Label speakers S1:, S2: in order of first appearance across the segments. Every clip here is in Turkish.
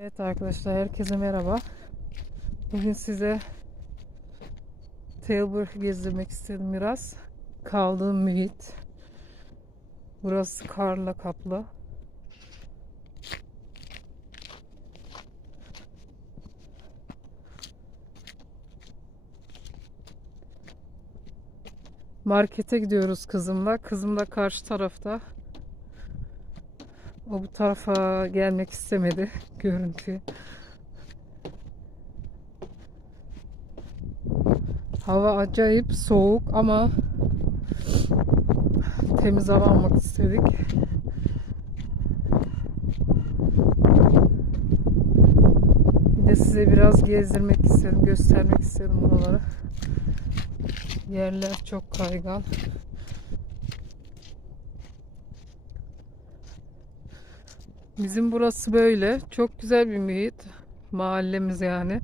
S1: Evet arkadaşlar herkese merhaba. Bugün size Tilburg'u gezdirmek istedim biraz. Kaldığım mühit. Burası karla kaplı. Markete gidiyoruz kızımla. Kızım da karşı tarafta. O bu tarafa gelmek istemedi görüntüye. Hava acayip soğuk ama temiz hava almak istedik. Bir de size biraz gezdirmek istedim, göstermek istedim buraları. Yerler çok kaygan. Bizim burası böyle. Çok güzel bir mühit. Mahallemiz yani.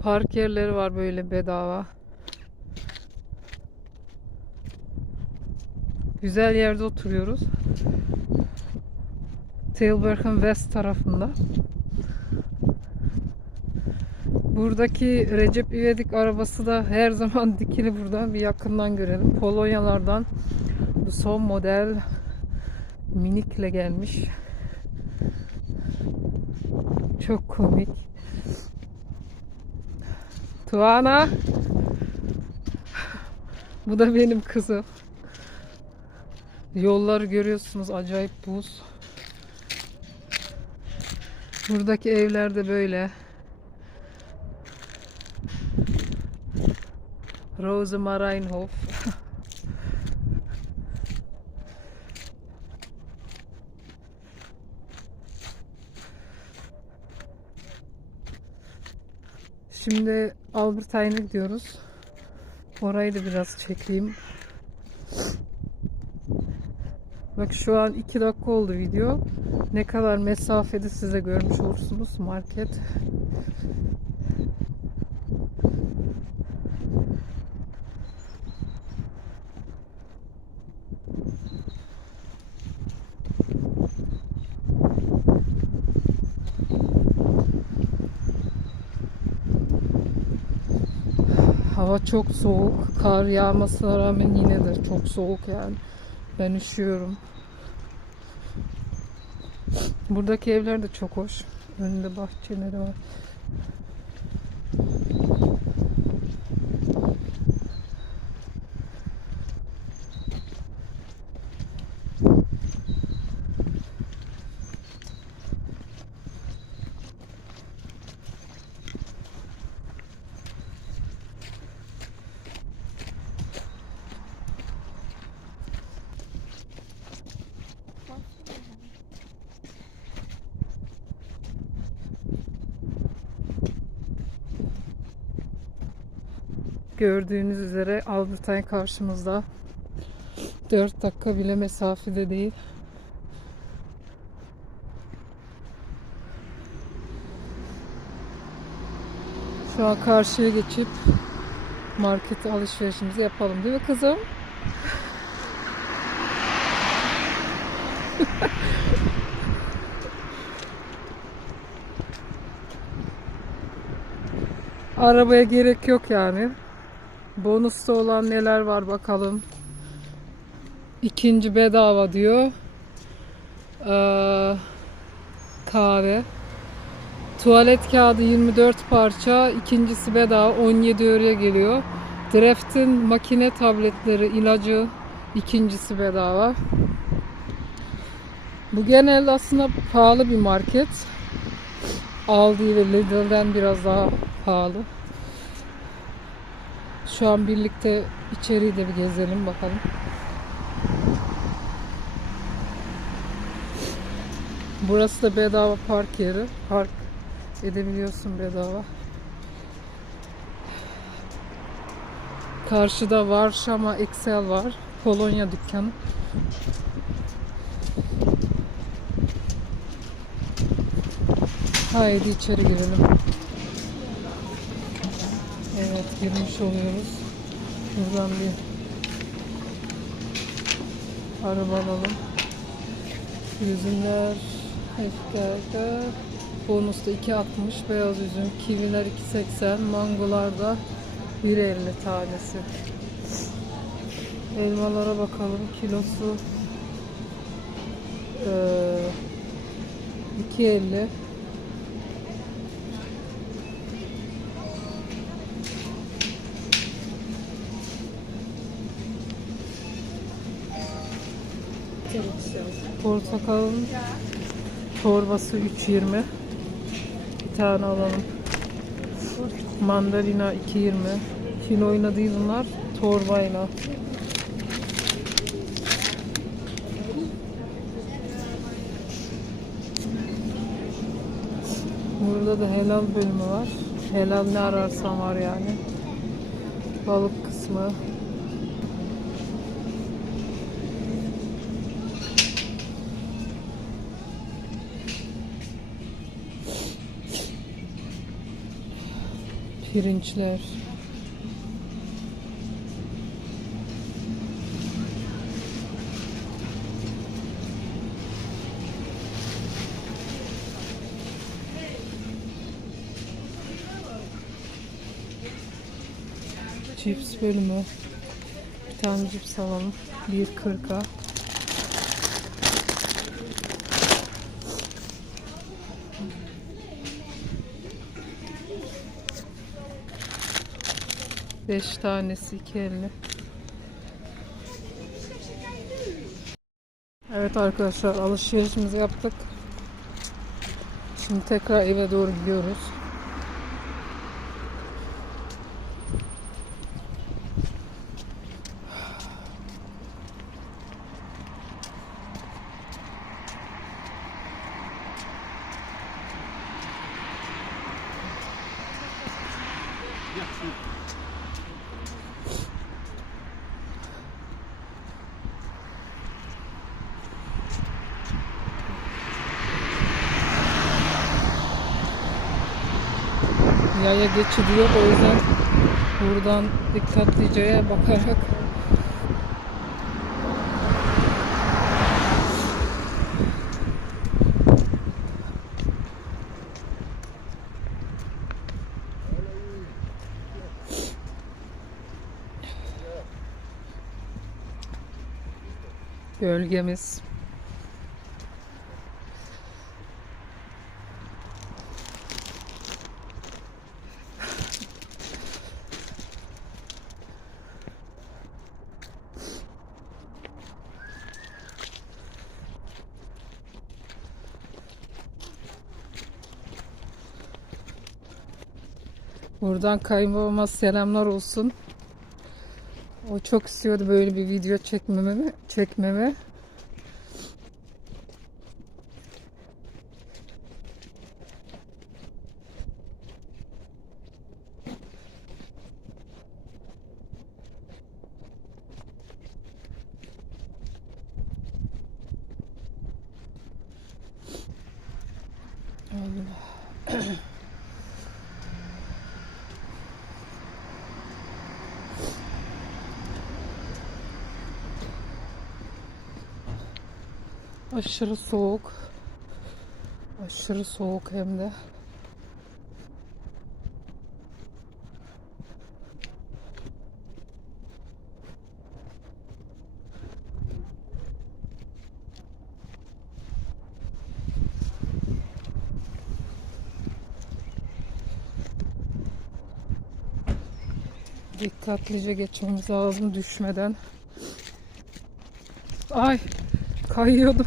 S1: Park yerleri var böyle bedava. Güzel yerde oturuyoruz. Tilburg'un west tarafında. Buradaki Recep İvedik arabası da her zaman dikili buradan bir yakından görelim. Polonyalardan bu son model minikle gelmiş. Çok komik. Tuana. Bu da benim kızım. Yolları görüyorsunuz acayip buz. Buradaki evler de böyle. Rosemarienhof. Şimdi Albert Einstein'a gidiyoruz. Orayı da biraz çekeyim. Bak şu an 2 dakika oldu video. Ne kadar mesafede size görmüş olursunuz market. Hava çok soğuk. Kar yağmasına rağmen yine de çok soğuk yani. Ben üşüyorum. Buradaki evler de çok hoş. Önünde bahçeleri var. Gördüğünüz üzere Albert Einstein karşımızda. 4 dakika bile mesafede değil. Şu an karşıya geçip market alışverişimizi yapalım değil mi kızım? Arabaya gerek yok yani. Bonusta olan neler var bakalım. İkinci bedava diyor. Ee, kahve. Tuvalet kağıdı 24 parça. ikincisi bedava 17 euroya geliyor. Draft'in makine tabletleri ilacı ikincisi bedava. Bu genelde aslında pahalı bir market. Aldi ve Lidl'den biraz daha pahalı. Şu an birlikte içeriği de bir gezelim bakalım. Burası da bedava park yeri. Park edebiliyorsun bedava. Karşıda Varşama Excel var. Polonya dükkanı. Haydi içeri girelim. Evet girmiş oluyoruz. Şuradan bir araba alalım. Yüzümler, efkarda, bonusta 2.60, beyaz üzüm, kiviler 2.80, mangolar da 1.50 tanesi. Elmalara bakalım. Kilosu eee 2.50. Portakalın torbası 3.20. Bir tane alalım. Mandalina 2.20. Kiloyla değil bunlar, torbayla. Burada da helal bölümü var. Helal ne ararsan var yani. Balık kısmı. Pirinçler. Cips bölümü. Bir tane cips alalım. 1.40'a. Beş tanesi 2.50. Evet arkadaşlar alışverişimizi yaptık. Şimdi tekrar eve doğru gidiyoruz. Yaya geçidi yok o yüzden buradan dikkatlice bakarak bölgemiz Buradan kayınbabama selamlar olsun. O çok istiyordu böyle bir video çekmemi, çekmemi. Allah. Aşırı soğuk. Aşırı soğuk hem de. Dikkatlice geçmemiz lazım düşmeden. Ay kayıyordum.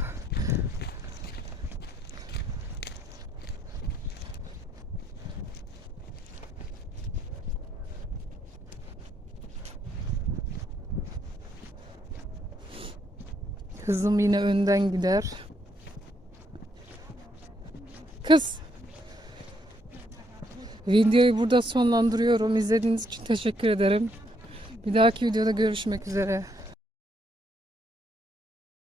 S1: Kızım yine önden gider. Kız. Videoyu burada sonlandırıyorum. İzlediğiniz için teşekkür ederim. Bir dahaki videoda görüşmek üzere.